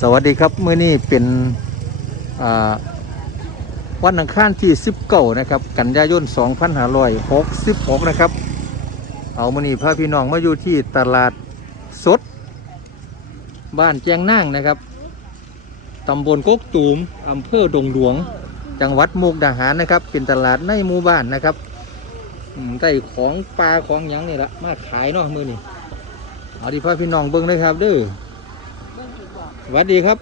สวัสดีครับมื้อนี้เป็นวันอังคารที่19นะครับ กันยายน 2566 นะครับ เอามื้อนี้พาพี่น้องมาอยู่ที่ตลาดสด บ้านแจงนั่งนะครับตำบลกกตูมอำเภอดงหลวง จังหวัดมุกดาหารนะครับ เป็นตลาดในหมู่บ้านนะครับได้ของปลาของหยังนี่ละมาขายเนาะมื้อนี้เอาดีพาพี่น้องเบิ่งเลยครับเด้อ หวัดดีครับ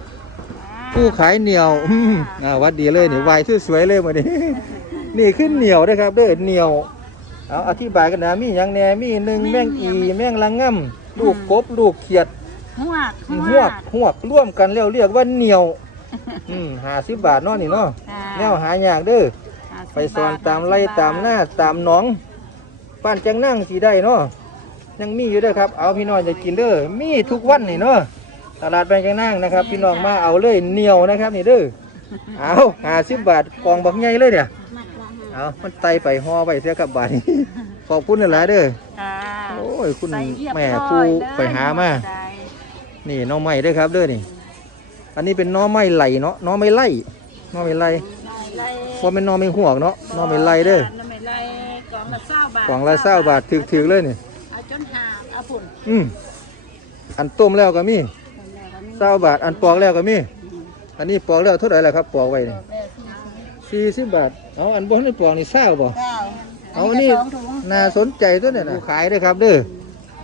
ผู้ขายเหนียวอืมอ่าหวัดดีเลยนี่วายสวยๆเลยมาดินี่ขึ้นเหนียวนะครับเด้อเหนียวเอาอธิบายกันนะมีอย่างแหน่มีหนึ่งแมงอีแมงลังง่ำลูกกบลูกเขียดหวกหวกหวกร่วมกันแล้วเรียกว่าเหนียวอืมหาสิบบาทเนาะนี่เนาะแนวหายากเด้อไปสอนตามไร่ตามหน้าตามหนองป้านจังนั่งสีได้เนาะยังมีอยู่เด้อครับ เอาพี่น้องจะกินเด้อมีทุกวันนี่เนาะ ตลาดแบงจังนั่งนะครับ พี่น้องมาเอาเลยเหนียวนะครับนี่เด้อเอาหาสิบบาทกองบักใหญ่เลยเนี่ยเอามันไตไปห่อไปเสียกับบาทขอบคุณหลายๆเด้อโอ้ยคุณแม่ผู้ไปหามานี่หน้องไม้เด้อครับเด้อนี่ อันนี้เป็นหน้องไม้ไหลเนาะหน้องไม้ไล่หน้องไม้ไล่พอเป็นหน้องไม้หัวกเนาะหน้องไม้ไล่เด้อน้ำไม่ไล่กล่องละเศร้าบาทกล่องละเศร้าบาทถึกๆเลยนี่เอาจนหาเอาฝุ่นอืมอันต้มแล้วก็มี เศร้าบาทอันปอกแล้วก็มี อันนี้ปอกแล้วเท่าไหร่ล่ะครับปอกไว้นี่สี่สิบบาท เอาอันบนนี่ปลองนี่เศร้าบ่เก้าเอาอันนี้น่าสนใจตัวเนี่ยนะขายเด้วยครับเด้อ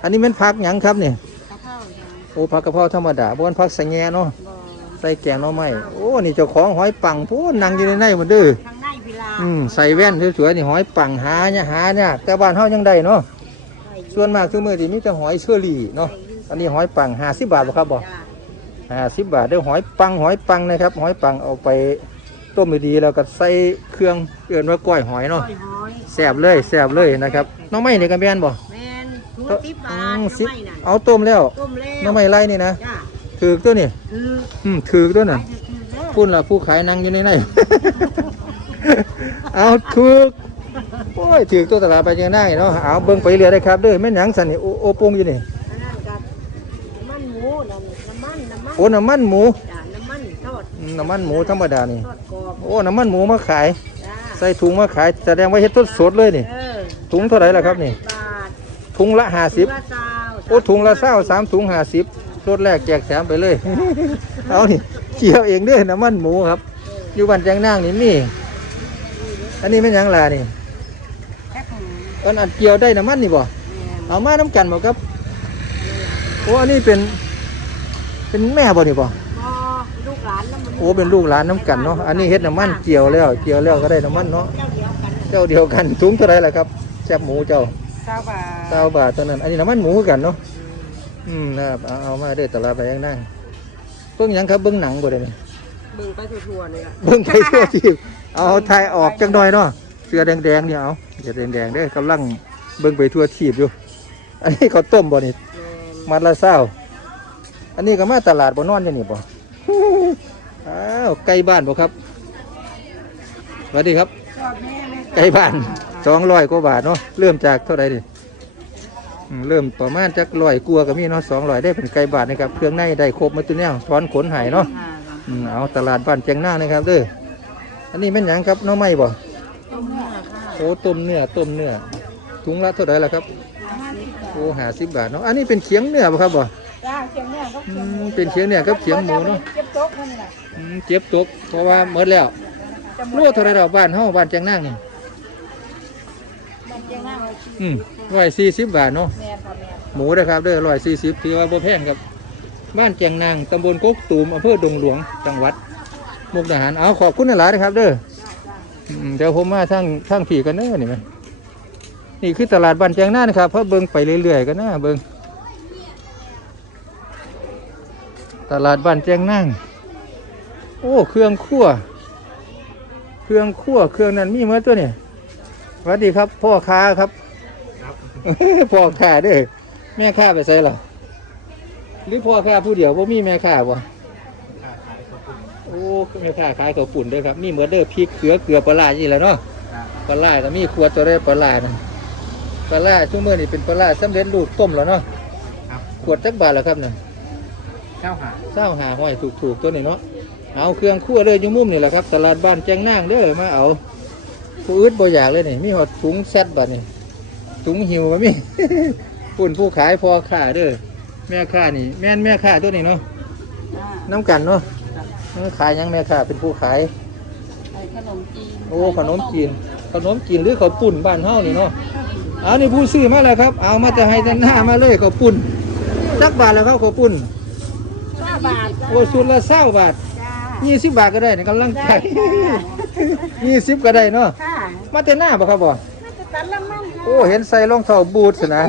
อันนี้มันผักหยังครับเนี่ยกระเพราจ้ะโอ้ผักกะเพราธรรมดาบนผักใส่แงเนาะบ่ใส่แกงหน่อไม้โอ้นี่เจ้าของหอยปังพูนนั่งอยู่ในในหมดเด้อทางในเวลาอืมใส่แว่นสวยๆนี่หอยปังหาเนี่ยหาเนี่ยากแต่บ้านเฮายังได้เนาะส่วนมากคือมื้อนี้มีแต่หอยเชอรี่เนาะอันนี้หอยปัง50บาทบ่ครับบ่ จ้ะ50บาทเด้อหอยปังหอยปังนะครับ หอยปังเอาไปต้มดีๆแล้วก็ใส่เครื่องเอื่นว่าก้อยหอยเนาะก้อยหอยแซ่บเลยแซ่บเลยนะครับหน้องไม้นี่ก็แม่นบ่แม่นถุงก็สิบบาอืทมทำสิบไมน่ะเอาต้มแล้วต้มแล้วหน้องไม้ไร่นี่นะจ้ะถือตัวนี่คืออืมถือตัวน่ะไปถือๆเด้อพุ่นล่ะผู้ขายนั่งอยู่ในในเอาถือโอ้ยถือตัวตลาดไปยังได้เนาะเอาเบิ่งไปเรื่อยได้ครับเด้อแม่นหยังสันนี่โอโอปงอยู่นี่ อันนั้นกับน้ำมันหมูนั่นน้ำมันน้ำมัน โอ้น้ำมันหมูจ้ะน้ำมันทอดอืมน้ำมันหมูธรรมดานี่ ทอดกรอบโอ้ น้ำมันหมูมาขาย จ้ะใส่ถุงมาขายแสดงว่าเฮ็ดสดสดๆเลยนี่ เออถุงเท่าไหร่ล่ะครับนี่ บาทถุงละห้าสิบ ถุงละซาวโอ้ถุงละเศร้าสามถุงห้าสิบรถแรกแจกแถมไปเลย เอานี่เกี่ยวเองเด้อน้ำมันหมูครับ อยู่บ้านแจงนางนี่มีอันนี้เป็นหยังล่ะนี่แค่ของอันอันเกี่ยวได้น้ำมันนี่บ่แม่เอามาน้ำกันบ่ครับโอ้อันนี้เป็น เป็นแม่บ่นี่บ่พอลูกหลานแล้วมันโอ้เป็นลูกหลานน้ำกันเนาะอันนี้เฮ็ดน้ำมันเกี่ยวแล้วเกี่ยวแล้วก็ได้น้ำมันเนาะเจ้าเดียวกันเจ้าเดียวกันถุงเท่าไหรล่ะครับแซ่บหมูเจ้าเก้าบาทเก้าบาทเท่านั้น อันนี้น้ำมันหมูคือกันเนาะอืมนะครับเอาเอามาเด้อตลาดไปยังนั่งเบิ่งหยังครับเบิ่งหนังบ่ได้นี่เบิ่งไปทั่วๆเลยอะเบิ่งไปทั่วทีเอาถ่ายออกจังหน่อยเนาะเสื้อแดงๆนี่เอาเสื้อแดงๆเด้อกำลังเบิ่งไปทั่วทีบอยู่ อันนี้ข้าวต้มบ่นี่มัดละเศร้า อันนี้ก็มาตลาดบ่นอนอยู่นี่บ่อ้าวไก่บ้านบ่ครับสวัสดีครับ ไก่บ้านสองร้อยกว่าบาทเนาะเริ่มจากเท่าไหร่ดิอืมเริ่มประมาณจักร้อยกลัวาก็มีเนาะสองร้อยได้เป็นไก่บาทนะครับเครื่องในได้ครบหมาตัวแนวช้อนขนไห้เนาะอืมเอาตลาดบ้านแจงหน้านะครับเด้ออันนี้เป็นหยังครับหน้องไม้บ่ต้มเนื้อค่ะโอ้ต้มเนื้อต้มเนื้อถุงละเท่าไหร่ล่ะครับโอ้หาสิบบาทเนาะอันนี้เป็นเขียงเนื้อบ่ครับบ่จ้าเชียงเนี่ยก็ อืมเป็นเขียงเนื้อกับเขียงหมูเนาะเจ็บโต๊ะมันน่ะอืมเจ็บตกเพราะว่าหมดแล้วจะโลเท่าไหร่เราบ้านเฮาบ้านแจงนางนี่มันเชียงหน้าเราชีอืมร้อยสี่สิบบาทเนาะแม่ค่ะแม่หมูนะครับเด้อร้อยสี่สิบถือว่าบ่แพงครับบ้านแจงนางตำบลกกตูมอำเภอดงหลวงจังหวัดมุกดาหารเอาขอบคุณหลายๆนะครับ เด้ออืมเดี๋ยวผมมาทางทางผีกันเด้อนี่ไหมนี่คือตลาดบ้านแจงนางนะครับเพราะเบิ่งไปเรื่อยๆกันนะเบิ่ง ตลาดบ้านแจงนางโอ้ เครื่องคั่ว เครื่องคั่ว เครื่องนั้นมีเมื่อตัวนี่สวัสดีครับ พ่อค้าครับ พ่อค้าเด้อแม่ค้าไปใส่หรอหรือพ่อค้าผู้เดียวว่ามีแม่ค้าบ่โอ้แม่ค้าขายข้าวปุ่นเด้วยครับมีเหมือนเด้อพริกเกลือเกลือปลาร้านี่แหละเนาะปลาร้าก็มีขวดตัวได้ปลาร้านะปลาร้าช่วงเมื่อนี่เป็นปลาร้าสำเร็จรูปต้มแล้วเนาะขวดจักบาทแล้วครับเนี่ยข เก้าหาเศร้าหาห้อยถูกๆตัวนี้เนาะเอาเครื่องคั่วเลยอยู่มุมนี่แหละครับตลาดบ้านแจงนางเด้อมาเอาผู้อึดบ่อยากเลยนี่มีหอดถุงแซดบัดนี่ถุงหิวมามี ปุ่นผู้ขายพอค่าเด้อแม่ค้านี่ แม่นแม่ค้าตัวนี้เนาะจ้าน้ำกันเนาะเออขายหยังแม่ค้าเป็นผู้ขายไอ้ขนมจีนโอ้ขนมจีนขนมจีนหรือข้าวปุ่นบ้านเฮานี่เนาะเอานี่ผู้ซื้อมาแล้วครับ เอามาจะให้แต่หน้ามาเลยข้าวปุ่นจักบาทแล้วครับข้าวปุ่นห้าบาทจ้า โอ้สุดละเศร้าบาทจ้า ยี่สิบบาทก็ได้ในกำลังใจได้ค่ะ ยี่สิบก็ได้เนาะค่ะมาแต่หน้าบ่ครับบ่น่าจะตัดละมั่งค่ะโอ้เห็นใส่รองเท้าบูทสนะ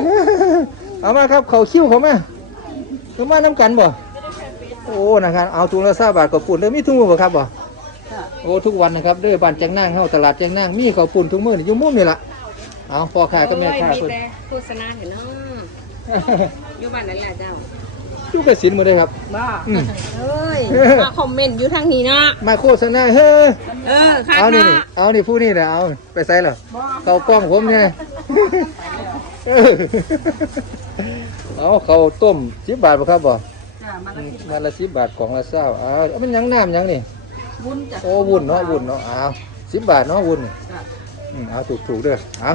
เอามาครับเขาคิ้วเขามาเขามาน้ำกันบ่โอ้นะครับเอาถุงละเศร้าบาทข้าวปุ่นเด้อมีถุงมือบ่ครับบ่ค่ะโอ้ทุกวันนะครับเด้อบ้านแจงนางเฮาตลาดแจงนางมีข้าวปุ่นทุกมื้อนี่อยู่มุมนี่ล่ะเอาพ่อค้ากับแม่ค้าโอ้ยเพิ่นมีแต่โฆษณาเห็นเนาะอยู่บ้านนั่นแหละเจ้า อยู่กับสินมื้อเด้อครับ บ้าอืม เอ้ยมาคอมเมนต์อยู่ทางนี้เนาะมาโฆษณาเฮ้อเออค่ะเอานี่ค่ะนี่เอานี่ผู้นี่นะเอาไปใส่เหรอบ่เขากล้องผมเนี่ยเออเอาเขาวต้มสิบบาทบ่ครับบ่จ้ามาละสิบมาละสิบบาทของละเศร้าเอาเอามันหยังน้ำหยังนี่ วุ้นจ้ะโอ้วุ่นเนาะวุ่นเนาะเอาสิบบาทเนาะวุ่นนี่จ้ะอืมเอาถูกถูกๆเด้อเอา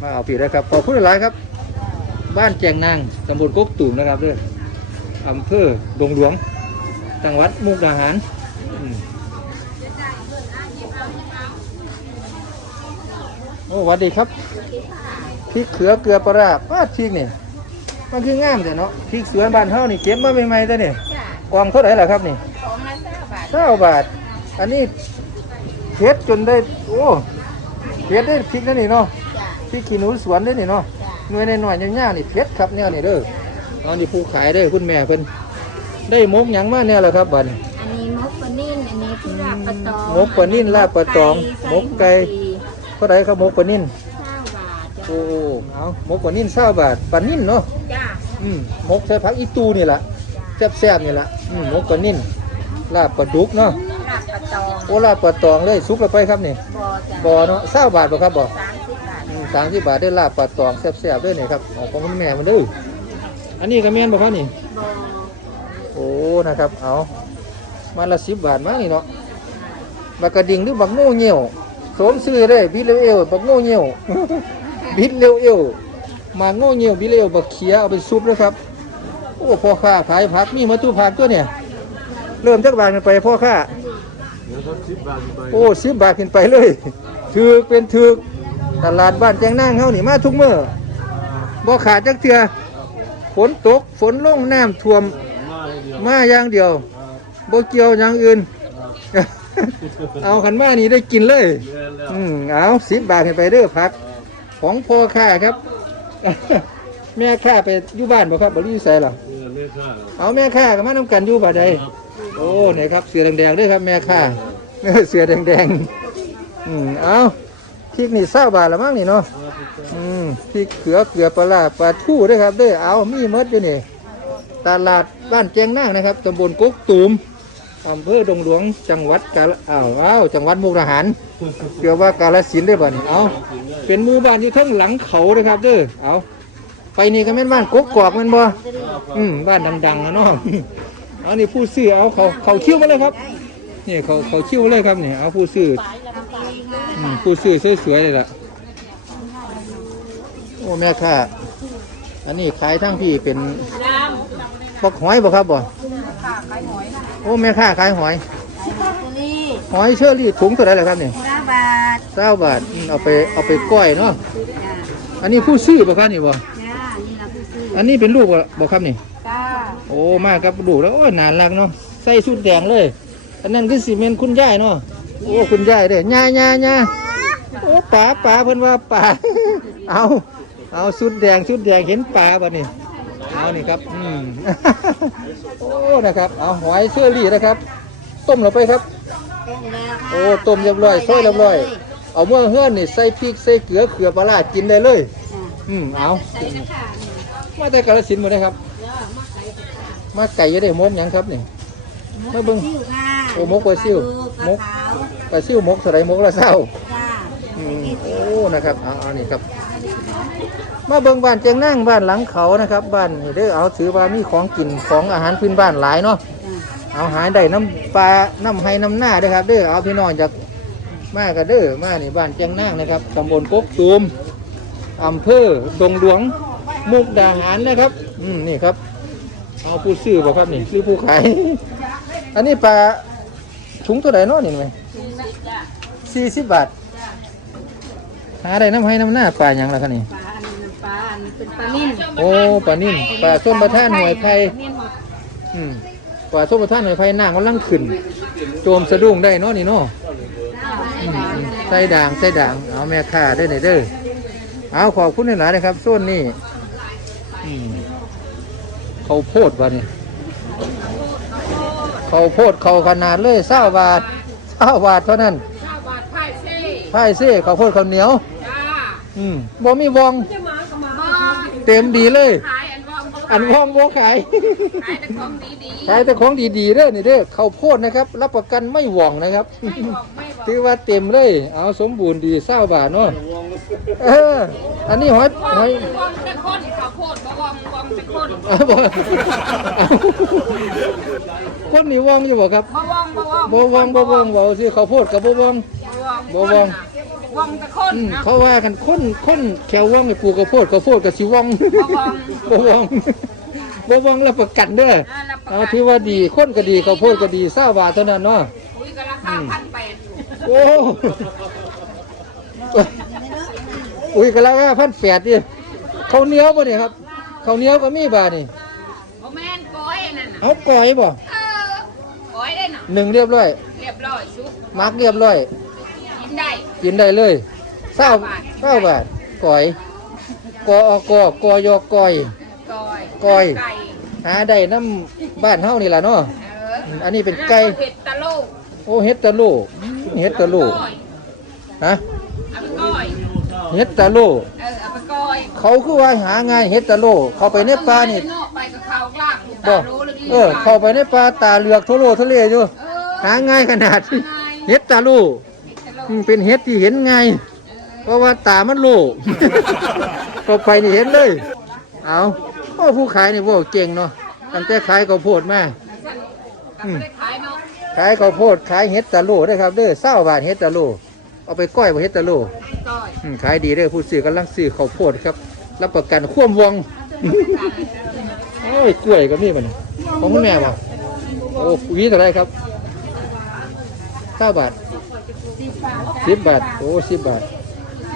มาเอาปีได้ครับขอบคุณหลายๆครับ บ้านแจงนางตำบลกกตูมนะครับเด้อ อำเภอดงหลวง จังหวัดมุกดาหารโอ้สวัสดีครับพริกเขือเกลือปลาร้าป้าพริกนี่มันคืองามแต่เนาะพริกสวนบ้านเฮานี่เก็บมาใหม่ๆแต่นี่จ้ะกองเท่าไหร่ล่ะครับนี่ของละห้าบาทเก้าบาท อันนี้เผ็ดจนได้โอ้เผ็ดได้พริกนั่นนี่เนาะพริกขี้หนูสวนได้นี่เนาะหน่วยในหน่อยๆยาวๆนี่เผ็ดครับแนวนี่เด้อ เอานี่ผู้ขายเด้อคุณแม่เพิ่นได้หมกหยังมาแนวแล้วครับบัดนี้ อันนี้มกปลานิ่นอันนี้ที่ลาบปลาตองมกปลานิ่นลาบปลาตองมกไก่ เท่าไหร่ครับหมกปลานิ่นห้าบาทจ้ะโอ้เอาหมกปลานิ่นเศร้าบาทปลานิ่นเนาะจ้ะอืมหมกใส่ผักอีตูนี่ล่ะแซ่บๆนี่ล่ะอืมหมกปลานิ่นลาบปลาดุกเนาะลาบปลาตองโอ้ลาบปลาตองเลยสุกแล้วไปครับนี่บอจ้ะบ่เนาะเศร้าบาทบ่ครับบ่สามสิบบาท สามสิบบาทได้ลาบปลาตองแซ่บๆด้วยนี่ครับของของคุณแม่มันเด้อ อันนี้ก็แม่นบ่ครับนี่ โอ้ นะครับ เอามาละสิบบาทมากนี่เนาะบักกระดิ่งหรือบักง่เหี่ยวสมซื้อได้บิดเร็วเอวบักง่เหี่ยว บิดเร็วเอวมาง่เหี่ยวบิดเร็วบักเขียเอาไปซุปนะครับ โอ้พ่อค้าขายผักมีมาตู้ผักตัวเนี่ย เริ่มจากบาทกันไปพ่อค้าโอ้สิบบาทขึ้นไปเลยถือเป็นถือตลาดบ้านแจงนางเฮานี่มาทุกเมื่อบ่ขาดจักเทือ ฝนตกฝนลงน้ำท่วมมาอย่างเดียวบ่เกี่ยวอย่างอื่น เอาขันมานี่ได้กินเลยอืมเอาสิบบาทให้ไปเด้อผัก ของพ่อค้าครับ แม่ค้าไปอยู่บ้านบ่ครับบ่ได้อยู่ไสล่ะเอาแม่ค้าก็มานํกันอยู่บ่าใดโอ้ไหนครับเสือแดงๆเด้วยครับ แม่ค้าเสือแดงๆอืมเอาพริกนี่เศร้าบาทละมั้งนี่เนาะอืม พริกเขือเกลือปลาปลาทู่ด้วยครับเด้อเอามีมดอยู่นี่ตลาดบ้านแจงนางนะครับตำบลกุ๊กตูมอำเภอดงหลวงจังหวัดกาฬอ้าวอ้าวจังหวัดมุกดาหารเกี่ยวว่ากาฬสินได้บ่นี่เอาเป็นหมู่บ้านอยู่ทั้งหลังเขานะครับเด้อเอาไปนี่ก็แม่นบ้านกุ๊กกอกแม่นบ่อืมบ้านดังๆนะเนาะเอานี่ผู้ซื้อเอาเขาเขาคิ้วมาเลยครับนี่เขาเขาคิ้วมาเลยครับนี่เอาผู้ซื้อผู้ซื้อสวยๆเลยล่ะ อ้แม่ค่ะ อันนี้ขายทั้งที่เป็นน้บักหอยบ่ครับบ่ำค่ะขายหอยค่ะโอ้แม่ค้าขายหอยขายหอย ตัวนี้หอยเชอรี่ถุงเท่าไหร่ล่ะครับนี่ห้าบาทเก้าบาทอืมเอาไปเอาไปก้อยเนาะจ้าอันนี้ผู้ซื้อบ่ครับนี่บ่จ้านี่เราผู้ซื้ออันนี้เป็นลูกบ่บ่ครับนี่ จ้าโอ้มากับลูกแล้วโอ้ยนานรักเนาะใส่ชุดแดงเลย อันนั้นคือสิเมนคุณยายเนาะโอ้คุณยายเด้ย่าย่าย่าโอ้ป๋าป๋าเพิ่นว่าป๋า เอา เอาชุดแดงชุดแดงเห็นป๋าบ่นี่เอานี่ครับอืม โอ้นะครับเอาหอยเชอรี่นะครับ ต้มลงไปครับ ต้มแล้วค่ะโอ้ต้มเรียบร้อยซอยเรียบร้อย เอาเมื่อเฮือนนี่ใส่พริกใส่เกลือเขือปลาร้ากินได้เลยจ้าอืมเอาใส่กระถางมาแต่กาลสินธุ์หมดเลยครับแล้วมาใส่กระถางมาไก่จะได้มกหยังครับนี่ มาเบิ่งซิ่วค่ะโอ้มกปลาซิ่วมมก กขาวปลาซิ่วมกสไลด์มกละเศร้าจ้าอืมโอ้นะครับเอาเอานี่ครับ มาเบิ่งบ้านเจียงนั่งบ้านหลังเขานะครับบ้านนี่เด้อเอาถือว่ามีของกินของอาหารพื้นบ้านหลายเนาะเอาหายได้น้ำปลาน้ำไห้น้ำหน้าเด้อครับ เด้อเอาพี่น้องจากมากันเด้อมานี่บ้านเจียงนั่งนะครับตำบลกกตูมอำเภอดงหลวงมุกดาหารนะครับ อืมนี่ครับ เอาผู้ซื้อบ่ครับนี่ซื้อผู้ขาย อันนี้ปลาถุงตัวไหนเนาะนี่ไหมสี่สิบบาทหาได้น้ำให้น้ำหน้าปลาหยังล่ะครับนี่ปลาอั นนั้นปลาอันเป็นปลานิ่มโอ้ปลานิ่มปลาส้มประท่านหน่วยไผ่นิ่มหมดอืมปลาส้มประท่านหน่วยไผ่นางกำลังขึ้น โจมสะดุ้งได้เนาะนี่เนาะอืมอืมใส่ด่างใส่ด่างเอาแม่ค่าได้ไหนเด้อเอาขอบคุณหลายๆนะครับส่วนนี้อืมเขาวโพดวะนี่เขาวโพดเขาขนาดเลยเศร้าบาทเศร้าบาทเท่านั้นข้าวบาทไผ่เซ่ไผ่เซ่เขาวโพดข้าวเหนียวจ้าอืมบ่มีวองจะมาก็มา เต็มดีเลย ขายอันว่างอันวองบ่ขาย ขายแต่ของดีดีขายแต่ของดีๆเด้อนี่เด้อข้าวโพดนะครับ รับประกันไม่หว่องนะครับ ไม่บอกไม่บอกถือว่าเต็มเลย เอาสมบูรณ์ดีเศร้าบาทเนาะเออ อันนี้หอยหอยวองแต่คนข้าวโพดบ่วองวองแต่คนเอาบ่เอาคนนี่ว่องอยู่บ่ครับบ่วองบ่วองบ่ว่องบ่ว่องบ่เอาสิข้าวโพดกับบ่ว่อง บ่วองบ่วอง วองแต่คนอืมนะเขาว่ากันคนคนแขวว่องนี่ปลูกข้าวโพดข้าวโพดกับสิว่องบ่ว่องบ่ว่องบ่ว่องรับประกันเด้ออ่ารับประเอากันถือว่าดีคนก็ดีข้าวโพดก็ดีเศร้าบาทเท่านั้นเนาะคุยกันราคาพันแปดอยู่โอ้อุ้ยกะละว่าพันแปดดิข้าวเหนียวบ่เนี่ยครับข้าวเหนียวก็มีบาทนี่บ่แม่นก้อยนั่นน่ะเอาก่อยบ่เออก้อยได้น่ะหนึ่งเรียบร้อยเรียบร้อยสุกมักเรียบร้อย กินได้กินได้เลยเศร้าเศร้าบาทก่อยกออกอกอยอก่อยก้อยก้อยไก่หาได้น้ำบ้านเฮานี่ล่ะเนาะเอออืมอันนี้เป็นไก่เห็ดตะโลกโอ้เฮ็ดตะโลเฮ็ดตะโลก้อยฮะเอาไปก้อยเฮ็ดตะโลเออเอาไปก้อยเขาคือว่าหาง่ายเฮ็ดตะโลเข้าไปในป่านี่เออไปกับข้าวกล้างบ่ตาโลลึกๆเออ เข้าไปในป่าตาเหลือกโทโลทะเลอยู่เออหาง่ายขนาดง่ายเฮ็ดตาโลเห็ดตะโล อืมเป็นเฮ็ดที่เห็นไงายเพราะว่าตามันโลเข้าไปนี่เห็นเลย เอาโอ้ผู้ขายนี่บ่เก่งเนาะตั้งแต่ขายข้าวโพดมาก็ไม่ได้ขายข้าวโพดขายเฮ็ดตาโลได้อครับเด้อ20บาทเฮ็ดตาโล เอาไปก้อยบ่เฮ็ดตาโลอืมขายดีเด้อผู้ซื้อกำลังซื้อข้าวโพดครับรับประกันความวองโอ้ยกล้วยก็มีมันของคุณแม่บ่โอ้หวีเท่าไหรครับเก้าบาท สิบบาท โอ้สิบบาท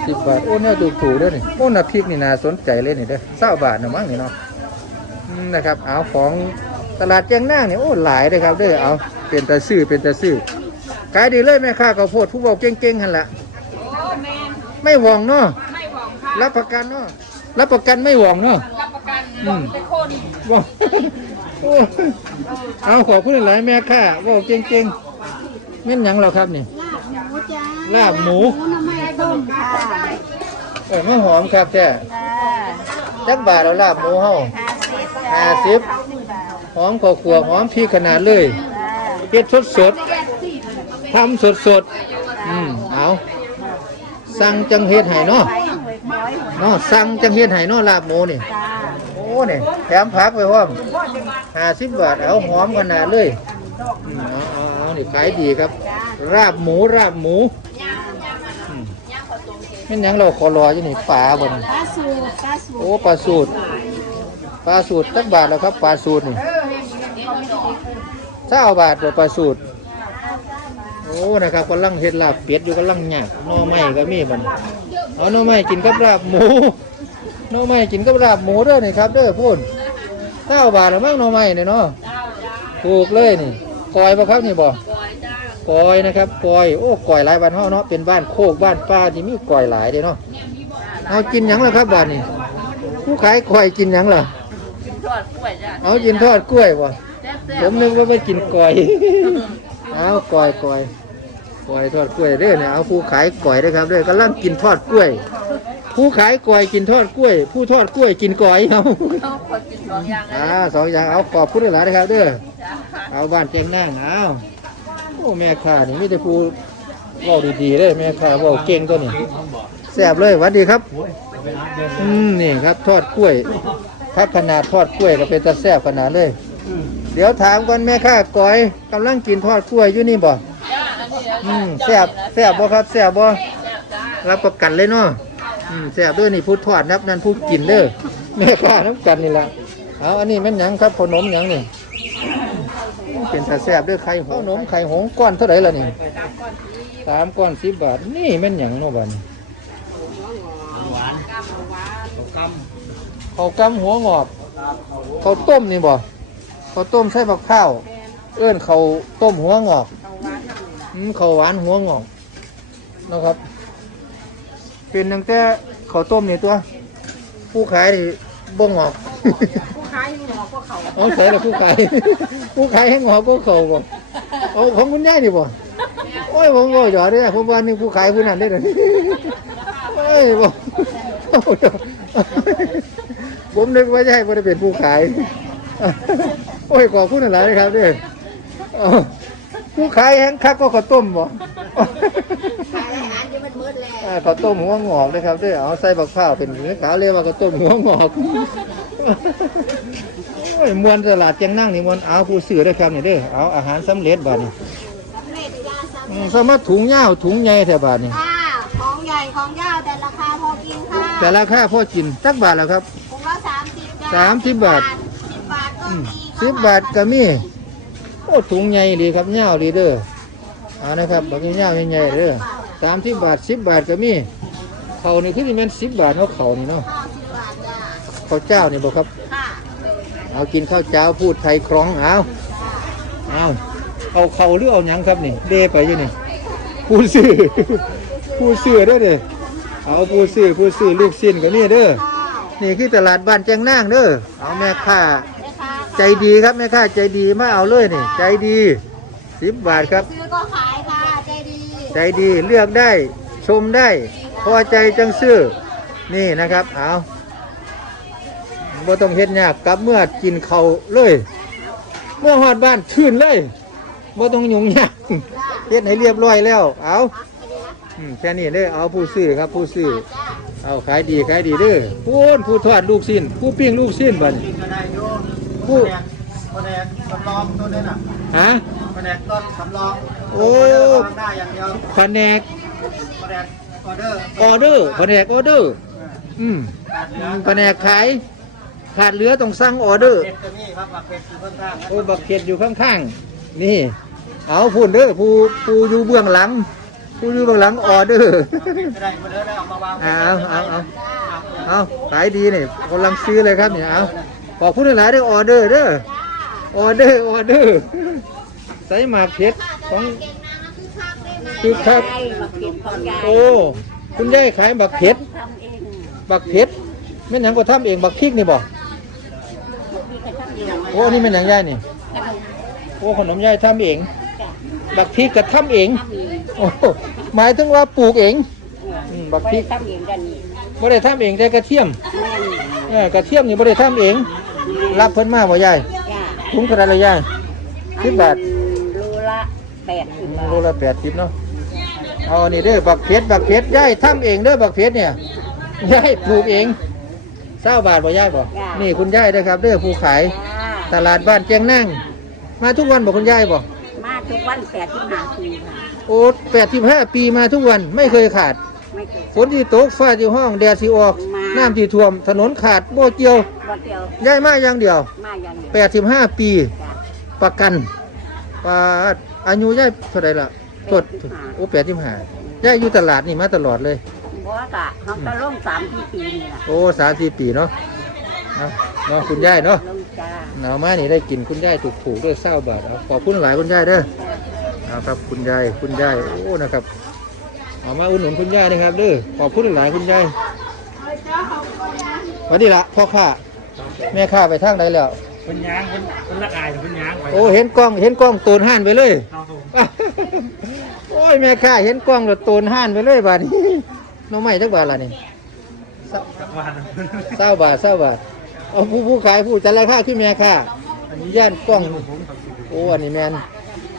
สิบบาท โอ้เนี่ยถูกถูกๆเด้อนี่โอ้น้ำพริกนี่น่าสนใจเลยนี่เด้อเก้าบาทนะมั้งนี่เนาะอืมนะครับ เอาของตลาดแจ้งนางนี่โอ้หลายเลยครับเด้อเอาเป็นตาซื้อเป็นตาซื้อขายดีเลยแม่ค้าข้าวโพดผู้บอกเก่งๆหันละโอ้แมนไม่หวองเนาะไม่หวังค่ะรับประกันเนาะรับประกันไม่หวองเนาะรับประกันหวังแต่คนว้าวโอ้ยเอาขอพูดหลายแม่ค่ะว่าเก่งๆแม่นหยังเราครับนี่ ลาบหมูหมูน้ำไม่ต้มค่ะเออมันหอมครับแท้จ้าจักบาทเราลาบหมูเฮาห้าสิบจ้าห้าสิบหอมขอขวหอมพี่ขนาดเลยจ้าเฮ็ดสดสดๆทำสดสดๆอืมเอาสั่งจังเฮ็ดให้เนาะไปหวยคอยหวยเนาะสั่งจังเฮ็ดให้เนาะลาบหมูนี่ จ้าโอ้เนี่ยแถมผักไปพร้อมห้าสิบบาทเอาหอมขนาดเลยอืมเอาเอาเอานี่ขายดีครับ ราบหมูราบหมู นหยังเราขอรออยู่นี่ปลาบนปลาสูตรปลาสูตรโอ้ปลาสูตรปลาสูตรจักบาทแล้วครับปลาสูตรนี่เจ้าบาทบ่ปลาสูตรโอ้นะครับกำลังเฮ็ดลาบเป็ดอยู่กำลังหยากหน่อไม้ก็มีบัดนเอาหน่อไม้กินกับลาบหมูหน่อไม้กินกับลาบหมูเด้อนี่ครับเด้อพูนเจ้าบาทแล้วมั้งหน่อไม้เนี่ยเนาะจ้าจ้าถูกเลยนี่กอยปะครับนี่บ่ก้อยจ้า กอยนะครับกอยโอ้กอยหลายบ้านเฮาเนาะเป็นบ้านโคกบ้านป้าที่มีกอยหลายเด้เนาะเอากินหยังล่ะครับบ้านนี้ผู้ขายกอยกินหยังล่ะกินทอดกล้วยจ้าเอากินทอดกล้วยบ่แซ่บผมนึกว่าไปกินกอยเอากอยกอยกอยทอดกล้วยเด้อเนี่ยเอาผู้ขายกอยเด้อครับเด้อกำลังกินทอดกล้วย ผู้ขายกอยกินทอดกล้วย ผู้ทอดกล้วยกินกอยเอาต้องคนกินสองอย่างเลยอ่าสองอย่างเอาขอบคุณหลายๆนะครับเด้อจ้าเอาบ้านเจงนั่งเอาโอ้แม่ค้านี่ไมแต่ได้พูดเว่าดีๆเลยแม่ค้าเว่าเก่งตัวนี้แซ่บเลยหวัดดีครับ อืมนี่ครับทอดกล้วยถ้าขนาดทอดกล้วยก็เป็นตะแซ่บขนาดเลย เดี๋ยวถามก่อนแม่ค้าก้อยกำลังกินทอดกล้วยอยู่นี่บ่อืมแซ่บแซ่บบ่ครับแซ่บบ่รับประกันเลยเนาะอืมแซ่บเด้วยนี่ผู้ทอดนับนั่นผู้กินเด้อแม่ค้าน้ำกันนี่ละเอาอันนี้แม่นหยังครับขนมหยังนี่ เป็นตาแซ่บเด้อไข่ขนมไข่หงส์ก้อนเท่าไหร่ล่ะนี่สามก้อนสิบบาท นี่แม่นหยังเนาะบัดนี้ข้าวกำหัวงอกข้าวต้มนี่บ่ข้าวต้มใส่บักข้าว เอื้อนข้าวต้มหัวงอกอืมข้าวหวานหัวงอกนะครับ เป็นตั้งแต่ข้าวต้มนี่ตัว ผู้ขายนี่บ่งอก ผู้ค้ายังหมอก็เขาเอาใส่ละผู้ขาย ผู้ขายให้งอกก็เขาบ่เอาของคุณยายนี่บ่โอ้ยผมก็หยอดเด้อผมว่านี่ผู้ขายผู้นั้นได้อเด้อโอ้ยบ่เอาเด้อผมนึกว่าจะให้บ่ได้เป็นผู้ขาย โอ้ยขอบคุณหลายๆครับเด้อเอาผู้ขายแห้งคักก็ข้าวต้มบ่ ขายอาหารที่มันมืดแล้ว อ่าข้าวต้มหัวงอกนะครับเด้อเอาใส่บักข้าวเป็นเนื้อขาวเรียกว่าข้าวต้มหัวงอก โอ้ยมวนตลาดเจียงนั่งนี่มวนเอาผู้ซื้อเด้อครับนี่เด้อเอาอาหารสำเร็จบาดนี้สำเร็จยาสำอืเร็มจสามารถถุงยาวถุงใหญ่แถวบาทนี่ค่ะของใหญ่ของยาวแต่ราคาพอกินค่ะแต่ราคาพอกินจักบาทแล้วครับ ถุงละสามสิบสามสิบบาท สิบบาทก็อืมมีสิบบาทก็มีโอ้ถุงใหญ่ดีครับยาวดีเด้อเอานะครับแบบนี้ยาวใหญ่ๆเด้อสามสิบบาทสิบบาทก็มีเขานี่คือสิแม่นสิบบาทเนาะเขานี่เนาะข้าวสิบบาทจ้า ข้าวเจ้านี่บ่ครับค่ะเอากินข้าวเจ้าพูดไทยคล้องเอาเอาเอาเขาหรือเอาหยังครับนี่เดไปอยู่นี่ผู้ซื้อผู้ซื้อเด้อเด้อเอาผู้ซื้อผู้ซื้อลูกสิ้นก็นี่เด้อข้าวนี่คือตลาดบ้านแจงนางเด้อเอาแม่ค้าแม่ค้าใจดีครับแม่ค้าใจดีมาเอาเลยนี่ ใจดีสิบบาทครับซื้อก็ขายค่ะใจดี ใจดีเลือกได้ชมได้ พอใจจังซื้อนี่นะครับเอา บ่ต้องเฮ็ดยากกลับเมื่อกินเขาวเลย เมื่อหอดบ้านชื่นเลยบ่ต้องยุ่งยากเฮ็ดให้เรียบร้อยแล้ว เอาอืมแค่นี้เด้อเอาผู้ซื้อครับผู้ซื้อเอาขายดีขายดีเด้อผู้โอนผู้ทอดลูกสิ้น ผู้ปิ้งลูกสิ้นบัดนี้ ก็ได้อยู่ผู้ แผนกสำรองตัวนี้น่ะฮะ แผนกต้นสำรองโอ้ วางได้อย่างเดียวแผนกแผนกออเดอร์ออเดอร์แผนกออเดอร์ อืมขาดเหลือแผนกขาย ขาดเหลือต้องสั่งออเดอร์เผ็ดตัวนี้ครับหมักเผ็ดคือเพิ่มข้างโอ้บักเขียดอยู่ข้างๆ นี่ เอาพูดเด้อผู้ผู้อยู่เบื้องหลัง ผู้อยู่เบื้องหลังออเดอร์ก็ได้มาเลยได้เอามาวางเอาเอาเอา เอาขายดีนี่กำลังซื้อเลยครับเนี่ยเอาขอบคุณหลายๆเด้อออเดอร์เด้อออเดอร์ออเดอร์ใส่หมากเผ็ดของเก่งนางนะคือคักได้ไหมคือคักใช่บักเก็บของยายโอ้คุณยายขายบักเผ็ดทำเองบักเผ็ดแม่นหยังก็ทำเองบักพริกนี่บ่ มีใครทำเอง โอ้ นี่แม่นหยังยายนี่ โอ้ ขนมยายทำเอง บักพริกก็ทำเอง ทำเองโอ้ หมายถึงว่าปลูกเองอืมบักพริกทำเองกันนี่บ่ได้ทำเองแต่กระเทียมแม่นเออกระเทียมนี่บ่ได้ทำเอง รับเพิ่นมาบ่ยายจ้าถุงเท่าไหร่ละยาย10บาทโลละแปดสิบบาทโลละ80เนาะ เอาอันนี่เด้อบักเผ็ดบักเผ็ดยายทำเองเด้อบักเผ็ดเนี่ยยายปลูกเอง20บาทบ่ยายบ่นี่คุณยายเด้อครับเด้อผู้ขาย จ้า ตลาดบ้านแจงนั่ง มาทุกวันบอกคุณยายบอกมาทุกวันแปดที่หาทีค่ะโอ้แปดสิบห้าปีมาทุกวันไม่เคยขาด ไม่เคยฝนที่ตกฟ้าที่ห้องแดดที่ออกมาน้ำที่ท่วม ถนนขาดบ่เกี่ยวบ่เกี่ยวย้ายมาอย่างเดียวมาอย่างนี้แปดสิบห้าปีจ้าประกันปาดอายุย้ายเท่าไหรล่ะตด85โอ้แปดสิบห้าย้ายอยู่ตลาดนี่มาตลอดเลย บ่กะเขาจะลงสามที่ปีนี่ล่ะโอ้สามสี่ปีเนาะเอาเนาะคุณยายเนาะ ลง จ้าหนาวมานี่ได้กินคุณยายถูกถูกๆด้วยเศร้าบาทเอาขอบคุณหลายคุณยายเด้อเอาครับคุณยายคุณยายโอ้นะครับเอามาอุดหนุนคุณยายนะครับเด้อขอบคุณหลายคุณยายวันนี้ละพ่อค้าแม่ค้าไปทางใดแล้วคุณยางคุณคุณละอายคุณยางไปโอ้เห็นกล้องเห็นกล้องตูนห่านไปเลยเอาถูกโอ้ยแม่ค้าเห็นกล้องแล้วตูนห่านไปเลยบาดนี้น้องใหม่จักบาทละนี่จักรวาลเศร้าบาทเศร้าบาท เอาผู้ผู้ขายผู้จัดราคาขึ้นแม่ค้าย่านกล้อง โอ้อันนี้แมน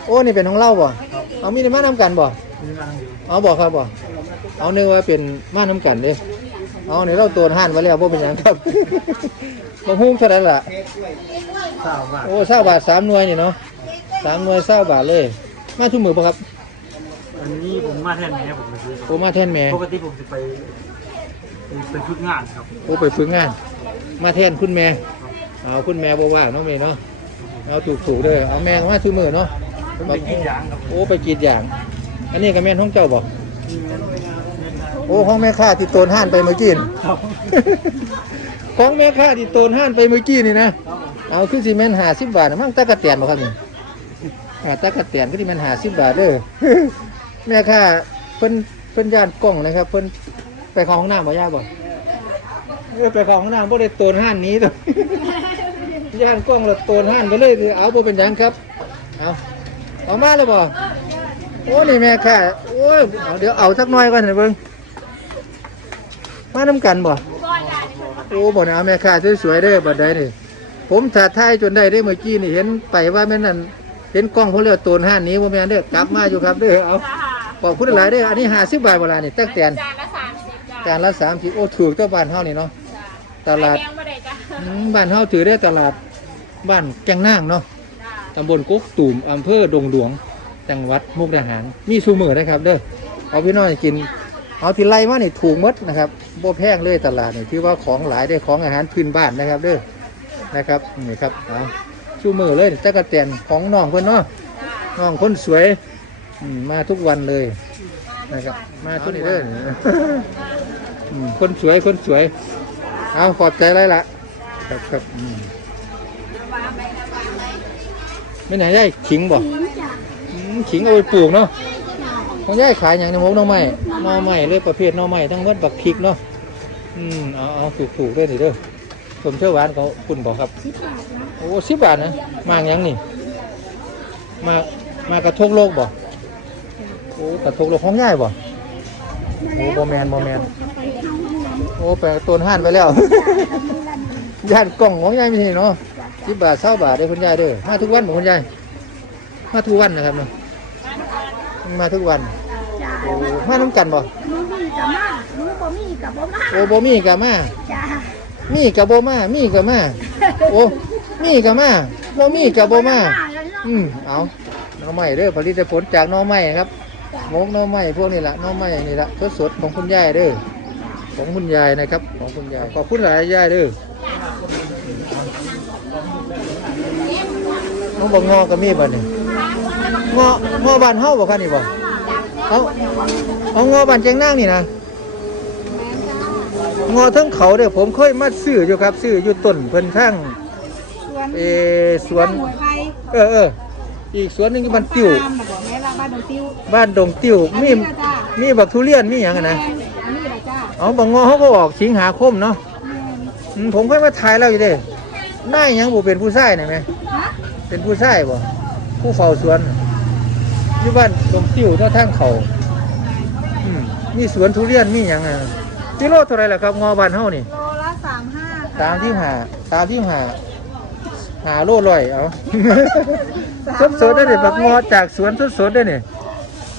โอ้นี่เป็นของเล่าบ่เอามีในมานำกันบ่คุณยางอยู่เอาบอกครับบอกเอาเนื้อว่าเป็นม่านน้ำกันเด้เอาเอาเนี่ยเราตัวห่านไว้แล้วบ่เป็นหยังครับบางหุ้งเท่าไหร่ล่ะสาวมากโอ้เศร้าบาทสามหน่วยนี่เนาะสามหน่วยเศร้าบาทเลย มาทุกมือปะครับ อันนี้ผมมาแทนแม่ผมมาซื้อโอ้มาแทนแม่ปกติผมจะไปไปฝึกงานครับโอ้ไปฝึกงาน มาแทนคุณแม่ เอาคุณแม่บ่ว่าเน้องเมย์เนาะเอาถูกถูกๆเด้อเอาแม่มาทุกมือเนาะผมไปกินยางครับโอ้ไปกรีดยาง อันนี้ก็แม่นของเจ้าบอกมีเงินเงินโอ้ของแม่ค้าที่โตนห้านไปเมื่อกี้นี่ครับของแม่ค้าที่โตนห้านไปเมื่อกี้นี่นะเอาคือสิแม่นหาสิบบาทนะมั่งตะกะเตียนบ่ครับนี่หาตะกะเตียนก็ที่มันหาสิบบาทเด้อแม่ค้าเพิ่นเพิ่นย่านกล้องนะครับ เพิ่นไปเข้าห้องน้ำบ่ย่าบ่ เออไปเข้าห้องน้ำบ่ได้โตนห้านหนี้ตัวย่านกล้องแล้วโตนห้านไปเลยคือเอาบ่เป็นหยังครับ เอาออกมาแล้วบ่โอ้นี่แม่ค้าโอ้ยเอาเดี๋ยวเอาสักหน่อยก่อนให้เบิ่งมานํกันบ่โอ้บ่นะแม่ค้าสวยๆเด้อบัดใดนี่ผมถ่ายทายจนได้ได้เมื่อกี้นี่เห็นไปว่าแม่นนั่นเห็นกล้องเขาเรียกว่าโตนห้านนี้บ่แม่นเด้อกลับมาอยู่ครับเด้อเอาขอบคุณหลายเด้ออันนี้50บาทบ่ล่ะนี่ตักแตนจานละสามสิบจ้าจานละ30โอ้ถูกตัวบ้านเฮานี่เนาะ ตลาดแกงบ่ได้จ้าอืมบ้านเฮาถือได้ตลาดบ้านแกงนางเนาะจ้าตำบลกกตูมอำเภอดงหลวงจังหวัดมุกดาหารมีซูมือนะครับ เด้อเอาพี่น้องกิน เอาที่ไล่มานี่ถูกหมดนะครับบ่แพงเลยตลาดนี่ที่ว่าของหลายได้ของอาหารพื้นบ้านนะครับ เด้อนะครับนี่ครับเอาซูมือเลยจักรแตนของน้องเพิ่นเนาะน้องคนสวยอืมมาทุกวันเลยนะครับ มาทุกวันเด้ออืมคนสวยคนสวย เอาขอบใจไรละครับครับอืมไม่ไหนได้ขิงบ่อืมขิงเอาไปปลูกเนาะของย่ายขายอย่างในมกหน่อไม้หน่อไม้เลยประเภทหน่อไม้ทั้งหมดบักพริกเนาะอืมเอาเอาปลูกปลูกด้วยนี่เด้อสมเชื่อหวานเขาคุณบอกครับ โอ้สิบบาทนะมางหยังนี่ มามากระทกโลกบ่โอ้กระทกโลกของย่ายบ่โอ้บ่แมนบ่แมน อ้แปลต้นห่านไปแล้ว ย่านกล่องของยายไม่ใช่เนาะสิบบาทเศร้าบาทได้อคุณยายเด้อมาทุกวันบอกคุณยายมาทุกวันนะครับเนาะมาทุกวันจ้าโอ้มาน้ำกันบ่มือมีกับมามือบ่มีกับบ่มาโอ้บ่มีกับมาจ้ามีกับบ่มามีกับมาโอ้มีกับมาบ่มีกับบ่มาอืมเอาหน่อไม้เด้อผลิตผลจากหน่อไม้ครับหมกหน่อไม้พวกนี้ละหน่อไม้นี่ละสดๆของคุณยายเด้อ ของคุณยายนะครับ ของคุณยายขอบคุณหลายยายเด้อน้องบอกงอก็มีบ่นี่งองอบ้านเฮาบ่คะนี่บ่เอาเอางอบ้านแจงนางนี่นะงอทั้งเขาเด้อผมเคยมาซื้ออยู่ครับ ซื้ออยู่ต้นเพิ่นทั้งสวนเออสวนหวยไผ่เออเอออีกสวนหนึงอยู่บ้านติ้วตามมาบอกแม่ละบ้านดงติ้วบ้านดงติ้วอันมีนี้ละจ้ามีบักทุเรียนมีหยังอะนะ อันนี้ละจ้าเอาบักงอเขาก็ออกสิงหาคมเนาะอืมผมเคยมาถ่ายแล้วอยู่เด้นายหยังบ่เป็นผู้ชายนี่แหมฮะเป็นผู้ชายบ่ผู้เฝ้าสวนอยู่บ้านดงติ้วเท่าทางเขาอืมมีสวนทุเรียนมีหยังอะกิโลเท่าไหรล่ะครับงอบ้านเฮานี่ โลละสามห้าตามที่หาตามที่หา หาโลร้อยเอา สดสดๆได้เนี่ยแบบงอจากสวนสดสดๆได้เนี่ย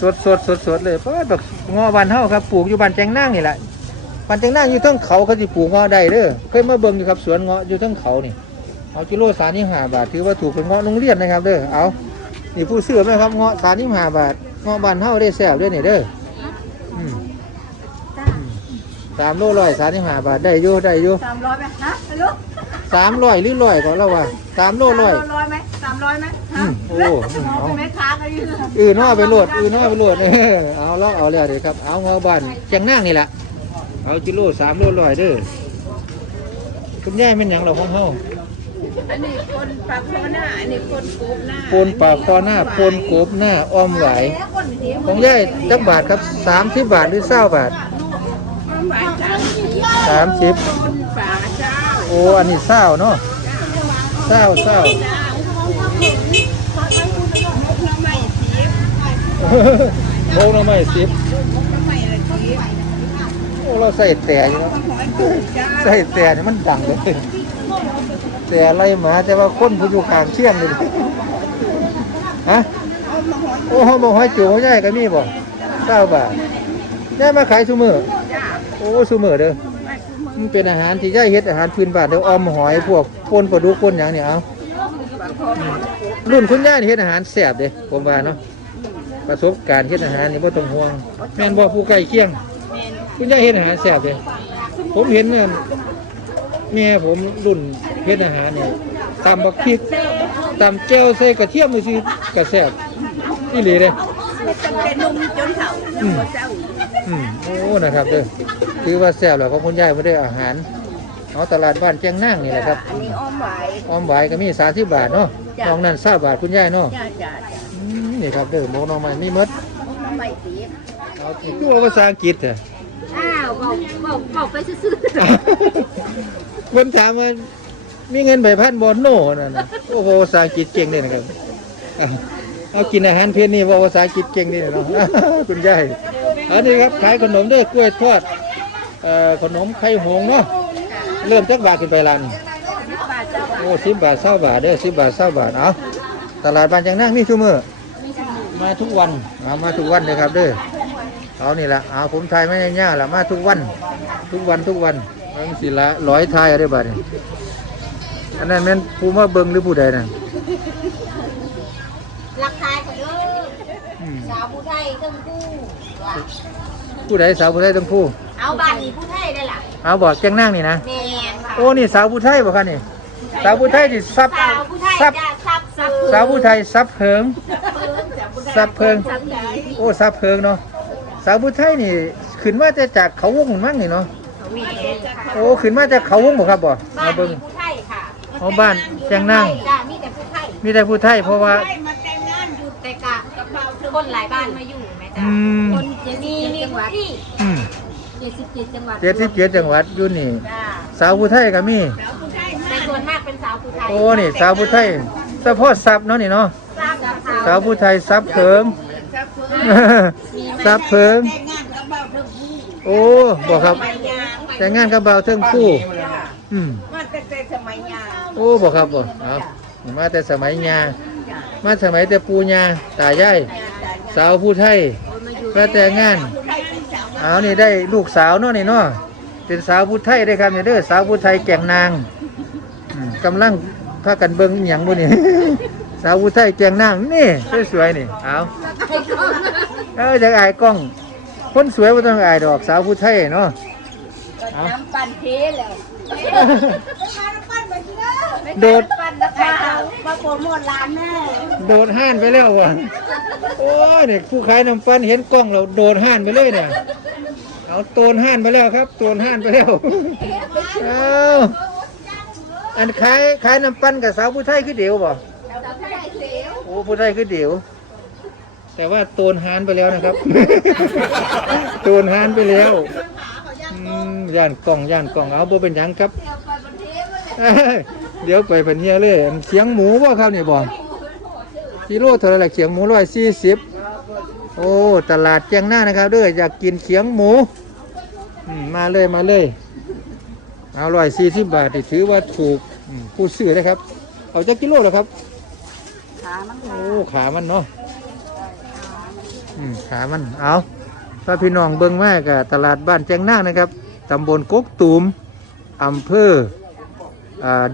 สดสดสดสดๆเลยเพราะว่าแบบงอบ้านเฮาครับปลูกอยู่บ้านแจงนางนี่แหละ บ้านแจงนางอยู่เทั้งเขาเขาสิปลูกงอได้เด้อเคยมาเบิ่งอยู่ครับสวนเงาะอยู่เทั้งเขานี่เอากิโลสามยี่ห้าบาทถือว่าถูกเป็นเงาะโรงเรียนนะครับเด้อเอานี่ผู้ซื้อนะครับเงาะสามยี่ห้าบาทเงาะบ้านเฮาได้แซ่บเด้อนี่เด้ออืมจ้าสามโลร้อยสามยี่ห้าบาทได้อยู่ได้อยู่สามร้อยไหมฮะลูกสามร้อยหรือร้อยก็แล้วว่าสามโลร้อยสามร้อยไหมสามร้อยไหมอืฮะมโอ้อืมเอาแม่ค้าก็ยืนอื่นน้อไปโหลดอื่นน้อไปโหลดเออเอาลอกเอาแล้วเด้อครับเอาเงาะบ้านแจงนางนี่แหละ เอากิโลสามโลร้อยเด้อคุณยายเป็นหยังเราของเฮาอันนี้คนปากคอหน้า อันนี้คนกบหน้าโปนปากคอหน้าโปนกบหน้าอ้อมไหวายของยายจักบาทครับสามสิบบาทหรือเศร้าบาทหวานจังสามสิบคนฝาเจ้าโอ้อันนี้เศร้าเนาะเศร้าเศร้าเจ้าน้ำไม่สีโบกหน่อไม้สิบ น้ำไม่ละสี โอ้ เราใส่แต่อยู่เนาะหอยกุ้งเจ้าใส่แต่นี่มันดังเลยแต่อะไรหมาแต่ว่าคนผู้อยู่ข้างเชียงเลยฮะโอ้เขาบอกให้จูเขาใหญ่ก็มีบ่เก้าบาทได้มาขายซูมือจ้าโอ้ซูมือเด้อมาสมันเป็นอาหารที่ย่าเฮ็ดอาหารพื้นบ้านเดี๋ยวออมหอยพวกป่นปลาดุกป่นหยังเนี่ยเอาอืมรุ่นคุณย่านี่เฮ็ดอาหารแซ่บเด้ผมว่าเนาะประสบการณ์เฮ็ดอาหารนี่บ่ต้องห่วง แม่นบ่ผู้ใกล้เคียง คุณย่าเฮ็ดอาหารแซ่บเด้ผมเห็นเนี่ยแม่ผมรุ่นเฮ็ดอาหารเนี่ยตำบักพริกตำแจ่วใส่กระเทียมนี่สิกระแซ่บอีหลีเด้เป็นนุ่มจนเฒ่าอืมเจ้าอืมโอ้นะครับเด้อถือว่าแซ่บแล้วของคุณยายไม่ได้อาหารเอาตลาดบ้านแจ้งนั่งนี่แหละครับอันนี้อ้อมไหวออมหวายก็มีสามสิบบาทเนาะจ้ะนอกนั้นสาบาทคุณยายเนาะจ้าจ้าจ้าอืมนี่ครับเด้อหมกหน้องไม้มีหมดน้ำใบสีเอาคือว่าภาษาอังกฤษเหรออ้าวเบาเบาเบาไปซื่อคนถามว่ามีเงินใบพันบอลโน่นั่นนะโอ้โหภาษาอังกฤษเก่งเลยนะครับเอาเอากินอาหารเพลนี่ว่าภาษาอังกฤษเก่งนี่เนาะคุณยายอันนี้ครับขายขนมด้วยกล้วยทอดเอ่อขนมไข่หงส์เนาะเริ่มจักบาทขึ้นไปลันๆบาทเจ้าโอ้สิบบาทเศร้าบาทเด้อสิบบาทเศร้าบาทเอาตลาดบานจังนั่งมีชั่วมือมาทุกวันเอามาทุกวันเลยครับเด้อ เอานี่ละเอาผมทายไม่ย่าๆละมาทุกวัน ทุกวันทุกวันมันสิละร้อยทายอะไรบาทนี่อันนั้นแม่นผู้มาเบิ่งหรือผู้ใดน่ะราคาก็เด้ออืมสาวผู้ไทยเครื่องกู้ผู้ใดสาวผู้ไทยต้องผู้เอาบ้านนี้ผู้ไทยได้ล่ะเอาบอกจังนั่งนี่นะแม่นค่ะโอ้นี่สาวผู้ไทยบ่คะนี่สาวผู้ไทยที่ซับสาวผู้ไทยซับจ้าซับซับสาวผู้ไทยซับเพิงซับเพิงซับใหญ่โอ้ซับเพิงเนาะ สาวผู้ไทยนี่ขึ้นมาแต่จากเขาวงหุ่นมั่งนี่เนาะแม่นค่ะโอ้ขึ้นมาจากเขาวงบ่ครับบ่บ้าเอานเบิ่งนี้ผู้ไทยค่ะเอาบ้านแจ้งนั่งจ้ามีแต่ผู้ไทยมีแต่ผู้ไทยเพราะว่ามาแต่งงานอยู่แต่กะคนหลายบ้านมาอยู่แม่จ้าอืม คนเจ็ดมีมีผู้ที่อืมเจ็ดสิบเจ็ดจังหวัดเจ็ดสิบเจ็ดจังหวัดอยู่นี่ จ้าสาวผู้ไทยก็มีในส่วนมากเป็นสาวผู้ไทยโอ้นี่สาวผู้ไทยเฉพาะซับเนาะนี่เนาะ ทราบจากสาวสาวผู้ไทยซับเพิ งซับเพิงแต่งงานกับเบาเทิงผู้โอ้บ่ครับสมัยยางแต่งงานกับบ่าวเทิงคู่อืมมาแต่แต่สมัยยางโอ้บ่ครับบ่เอามาแต่สมัยยามาสมัยแต่ปู่ย่าตายายสาวผู้ไทยก็แต่งงานเอานี่ได้ลูกสาวเนาะนี่เนาะเป็นสาวผู้ไทยได้ครับเนี่ยเด้อสาวผู้ไทยแก่งนางอืมกำลังพากันเบิ่งอหย่างบ่นี่ สาวผู้ไทยแก่งนางนี่สวยๆนี่เอาเออจะอายกล้อง คนสวยบ่ต้องอายดอกสาวผู้ไทยเนาะเอาน้ำปั่นเทเลยโดดปั่นนะคะมาโปรโมทร้านแม่โดดห้านไปแล้วว่ะโอ้ยเนี่ยผู้ขายน้ำปั้นเห็นกล้องเราโดดห้านไปเลยเนี่ยเอาโตนห้านไปแล้วครับโตนห้านไปแล้วเอาอันขายขายน้ำปั้นกับสาวผู้ไทยคือเดียวบ่ โอ้ผู้ไทยคือเดียว แต่ว่าโตนห้านไปแล้วนะครับ โตนห้านไปแล้วอืมย่านกล้องย่านกล้องเอาบ่เป็นหยังครับ เอ้ยเดี๋ยวไปพันเฮียเลยอันเสียงหมูบ่ครับเนี่ยบ่กิโลเท่าไหรล่ะเขียงหมูร้อยสี่สิบโอ้ตลาดแจ้งหน้านะครับเด้ออยากกินเขียงหมูอืมมาเลยมาเลย เอาร้อยสี่สิบบาทนี่ถือว่าถูกอืมผู้ซื้อนะครับ เอาจักกิโลแล้วครับ ขามันโอ้ขามันเนาะอืมขามันเอาถ้าพี่น้องเบิ่งมากกับตลาดบ้านแจ้งหน้านะครับตำบลกกตูมอำเภอ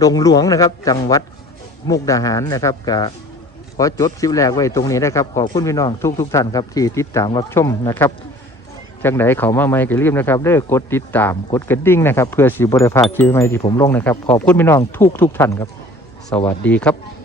ดงหลวงนะครับ จังหวัดมุกดาหารนะครับก็ขอจบคลิปแรกไว้ตรงนี้นะครับ ขอบคุณพี่น้องทุกทุกท่านครับที่ติดตามรับชมนะครับจังไหนเขามาใหม่ก็รีบนะครับเด้อกดติดตามกดกระดิ่งนะครับ เพื่อสีบริพาดคลิปใหม่ที่ผมลงนะครับ ขอบคุณพี่น้องทุกทุกท่านครับ สวัสดีครับ